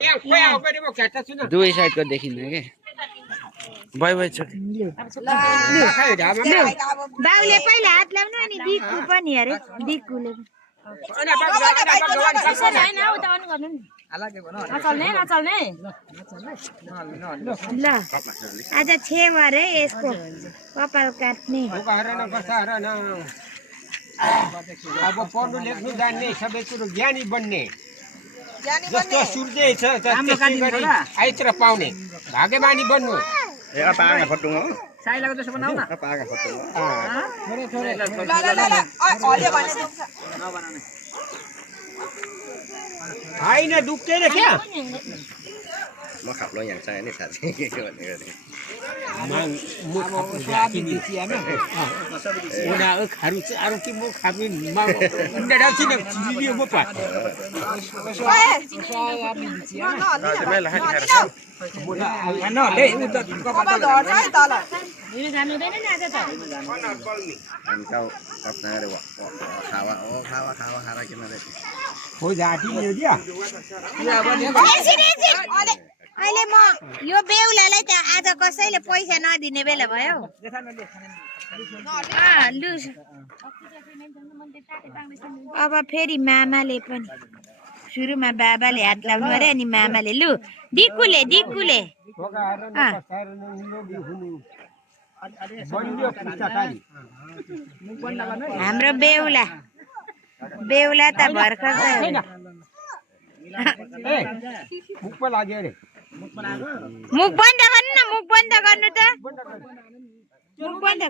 दुवै साइडको देखिन्न के बाइ बाइ छ बाउले पहिला हात लाउनु अनि दिकु पनि अरे दिकुले ल आज छेवर है यसको कपाल काट्ने अब पढ्नु लेख्नु जान्ने सबै कुरो ज्ञानी बन्ने जस्तो सूर्य छ आइत्र पाउने भाग्यमानी बन्नु होइन दुख्दैन क्या म खाप्लो यहाँ चाहियो नि साथी के भनेको खारू अरू कि म खाबी अहिले म यो बेहुलालाई त आज कसैले पैसा नदिने बेला भयो अब फेरि मामाले पनि सुरुमा बाबाले हात लाउनु अरे अनि मामाले लु दिकुले दिकुले हाम्रो बेहुला बेहुला त भर्खर मुख बन्द गर्नु न मुख बन्द गर्नु त मुख बन्द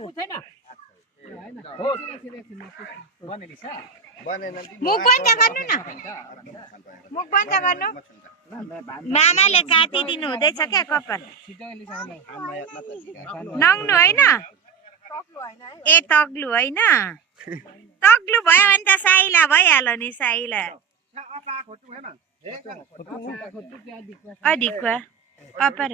मुख बन्द गर्नु न मुख बन्द गर्नु मामाले काटिदिनु हुँदैछ क्या कपाल नङ्नु होइन ए तग्लु होइन तग्लु भयो भने त साइला भइहाल्यो नि साइला अधिक अपर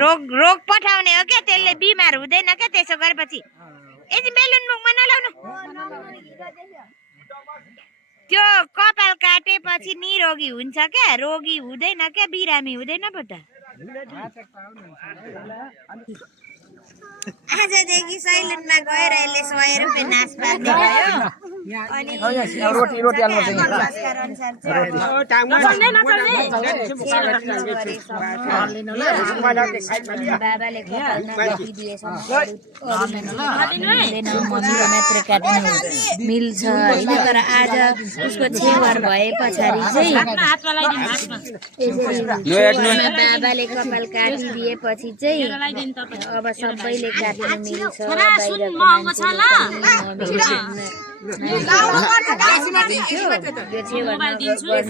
रोग रोग पठाउने हो क्या त्यसले बिमार हुँदैन क्या त्यसो गरेपछि यदि बेलुन मुखमा नलाउनु त्यो कपाल काटेपछि निरोगी हुन्छ क्या रोगी हुँदैन क्या बिरामी हुँदैन बट आजदेखि सैलुनमा गएर यसले 100 रुपियाँ नास पार्ने भयो अनि बाबाले मात्र काट्नु मिल्छ होइन तर आज उसको छेवर भए पछाडि चाहिँ बाबाले कपाल काटिदिएपछि चाहिँ अब सबैले काट्नु मिल्छ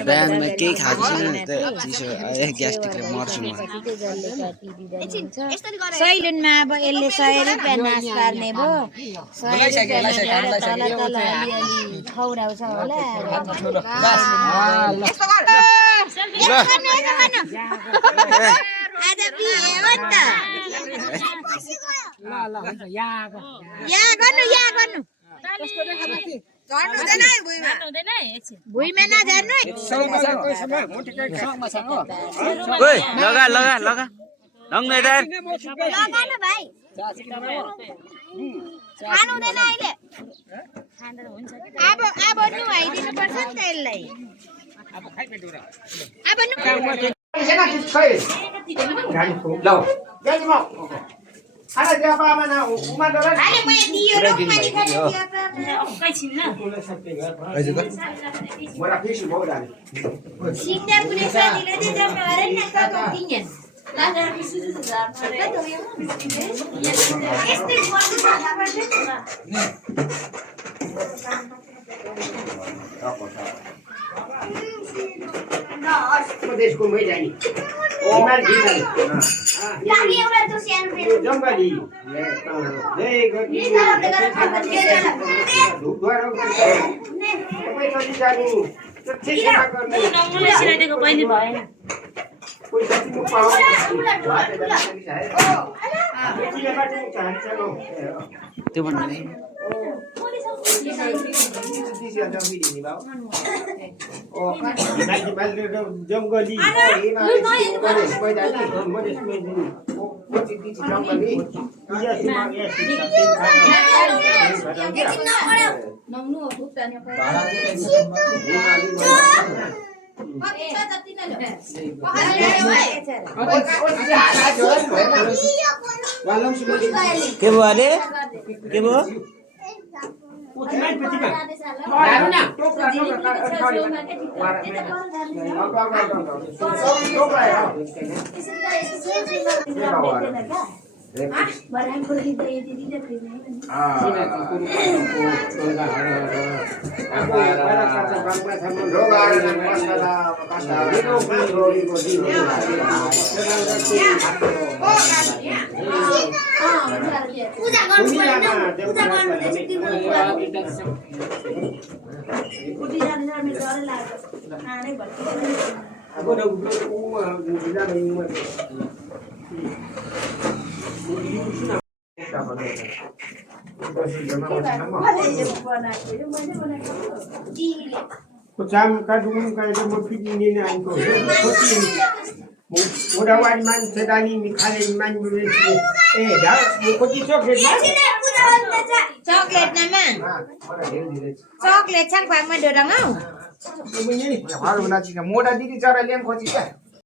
बिहानमा केही खाएको छैन चिसो ग्यास्ट्रिकले मर्छु म सैलुनमा अब यसले 100 रुपियाँ नास पार्ने भयो 100 रुपियाँ तल तल अलिअलि खौराउँछ होला आज बिहे हो नि त या गर्नु भुइँमा नजान्नु लगा लगा लगा नङ्नु यता लगानु भाइ खानु हुँदैन अहिले अब नुहाइदिनु पर्छ नि त यसलाई देशको मैदानी ओमर दिने लागि एउटा त सानो फेरि जंगली जय गति दुखहरु गर्ने सबै चली जानु ठिक गर्ने नमुले सिराइदिएको पहिले भएन कोही साथीको पाउ त्यो भन्नु जङ्गली के भयो अरे के भयो मोडावाडी मान्छे दानी मिखाले मान्छे ए ढा कोची चॉकलेट चॉकलेट नामा चॉकलेट छाङ भागमा डोरङ हौ मोडा दिदी जरा ल्याम खोजी क्या